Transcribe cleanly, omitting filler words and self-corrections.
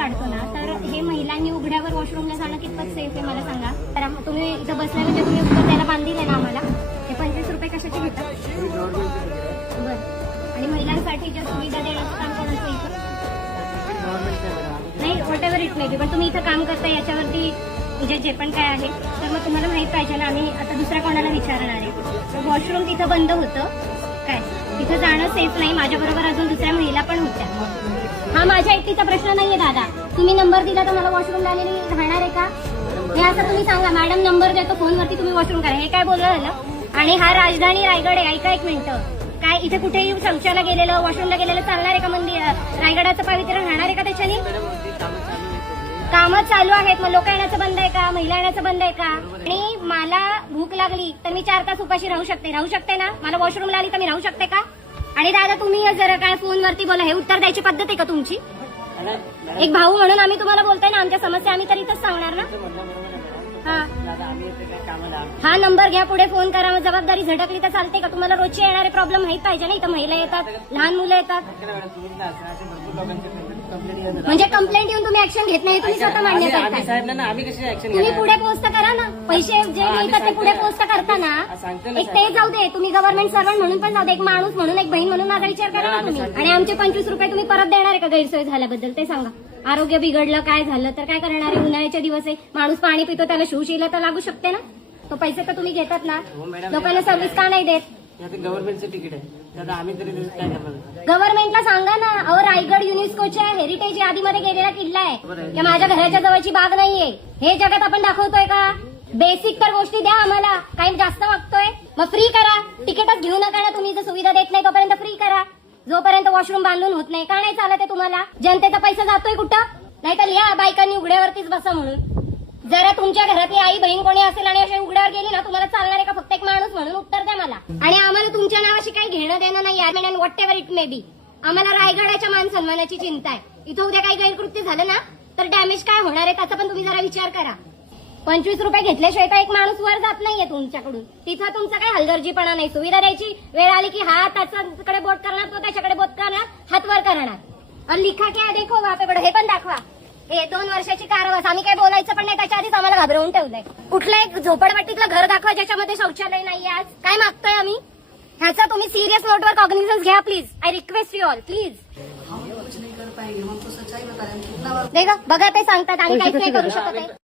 काढतो ना, तर हे महिलांनी उघड्यावर वॉशरूमला जाणं कितपत सेफ आहे मला सांगा. तर तुम्ही इथं बसल्या म्हणजे तुम्ही उत्तर द्यायला बांधील ना आम्हाला. हे 25 रुपये कशाचे घेतात? बरं. आणि महिलांसाठी ज्या सुविधा देण्याचं काम कोणाचं इथं नाही, what ever it may be, पण तुम्ही इथं काम करता याच्यावरती म्हणजे जे पण काय आहे तर मग तुम्हाला माहित पाहिजे ना. आम्ही आता दुसऱ्या कोणाला विचारणार आहे. वॉशरूम तिथं बंद होतं काय, तिथं जाणं सेफ नाही. माझ्याबरोबर अजून दुसऱ्या महिला पण होत्या. हा माझ्या एकटीचा प्रश्न नाहीये दादा. तुम्ही नंबर दिला तर मला वॉशरूमला आलेली राहणार आहे का? हे असं तुम्ही सांगा, मॅडम नंबर देतो फोनवरती, तुम्ही वॉशरूम करा. हे काय बोलणं झालं? आणि हा राजधानी रायगड आहे. ऐका एक मिनिटं, काय इथे कुठेही शौचाला गेलेलं वॉशरूमला गेलेलं चालणार आहे का? मंदिर रायगडाचं पावित्र्य राहणार आहे का त्याच्याने? कामं चालू आहेत, मग लोक येण्याचं बंद आहे का? महिला येण्याचं बंद आहे का? आणि मला भूक लागली तर मी 4 तास उपाशी राहू शकते ना? मला वॉशरूमला आली तर मी राहू शकते का? आणि दादा तुम्ही जरा काय फोनवरती बोला, हे उत्तर द्यायची पद्धत आहे का तुमची? एक भाऊ म्हणून आम्ही तुम्हाला बोलतोय ना, आमच्या समस्या आम्ही तर इथंच सांगणार ना. हा नंबर घ्या, पुढे फोन करा. जबाबदारी झटकली तर चालते का? तुम्हाला रोजचे येणारे प्रॉब्लेम माहित पाहिजे ना. इथं महिला येतात, लहान मुलं येतात. म्हणजे कंप्लेंट येऊन तुम्ही ऍक्शन घेत नाही, तुम्ही स्वतः मान्य करता. तुम्ही पुढे पोस्ट करा ना. पैसे जे मिळतात ते पुढे पोस्ट करता ना. एक ते जाऊ दे, तुम्ही गव्हर्नमेंट सर्वंट म्हणून पण जाऊ दे. एक माणूस म्हणून, एक बहीण म्हणून माझा विचार करा ना तुम्ही. आणि आमचे 25 रुपये तुम्ही परत देणार आहे का गैरसोय झाल्याबद्दल? ते सांगा. आरोग्य बिघडलं, काय झालं तर काय करणार आहे? उन्हाळ्याचे दिवस आहे, माणूस पाणी पितो, त्याला शिवशीला तर लागू शकते ना. तो पैसे तर तुम्ही घेतात ना. लोकांना सर्व्हिस का नाही देत? गव्हर्नमेंटचं तिकीट आहे, आम्ही तरी काय करणार? गव्हर्नमेंटला सांगा ना. अहो रायगड युनेस्कोच्या हेरिटेज यादीमध्ये गेलेला किल्ला आहे. या माझ्या घराच्या जवळची बाग नाहीये. हे जगात आपण दाखवतोय का? बेसिक तर गोष्टी द्या आम्हाला. काही जास्त मागतोय मग फ्री करा. तिकीटच घेऊ नका ना तुम्ही. जर सुविधा देत नाही तोपर्यंत फ्री करा. जोपर्यंत वॉशरूम बांधून होत नाही. का नाही चालत आहे तुम्हाला? जनतेचा पैसा जातोय कुठं? नाहीतर या बायकांनी उघड्यावरतीच बसा म्हणून. जरा तुमच्या घरातली आई बहीण कोणी असेल आणि अशा उघड्यावर गेली ना, तुम्हाला चालणार आहे का? फक्त एक माणूस म्हणून उत्तर द्या मला. आणि आम्हाला तुमच्या नावाशी काही घेणं देणं नाही. आणि what ever it may be, आम्हाला रायगडाच्या मान सन्मानाची चिंता आहे. इथं उद्या काही गैरकृत्य झालं ना तर डॅमेज काय होणार आहे त्याचा पण तुम्ही जरा विचार करा. 25 रुपये घेतल्याशिवाय तर एक माणूस वर जात नाहीये तुमच्याकडून. तिथं तुमचा काही हलगर्जीपणा नाही. सुविधा द्यायची वेळ आली की हा त्याच्याकडे बोट करणार, तो त्याच्याकडे बोट करणार, हात वर करणार. आणि लिखा क्या देखो वापेकडे, हे पण दाखवा. हे 2 वर्षाची कारवास. आम्ही काय बोलायचं पण नाही, त्याच्या आधीच आम्हाला घाबरवून ठेवलंय. कुठलं एक झोपडपट्टीतलं घर दाखवा ज्याच्यामध्ये शौचालय नाही. आज काय मागतोय आम्ही? ह्याचा तुम्ही सिरियस नोटवर कॉग्निझन्स घ्या please. I request you all please. बघा ते सांगतात आणि काहीच नाही करू शकत आहे.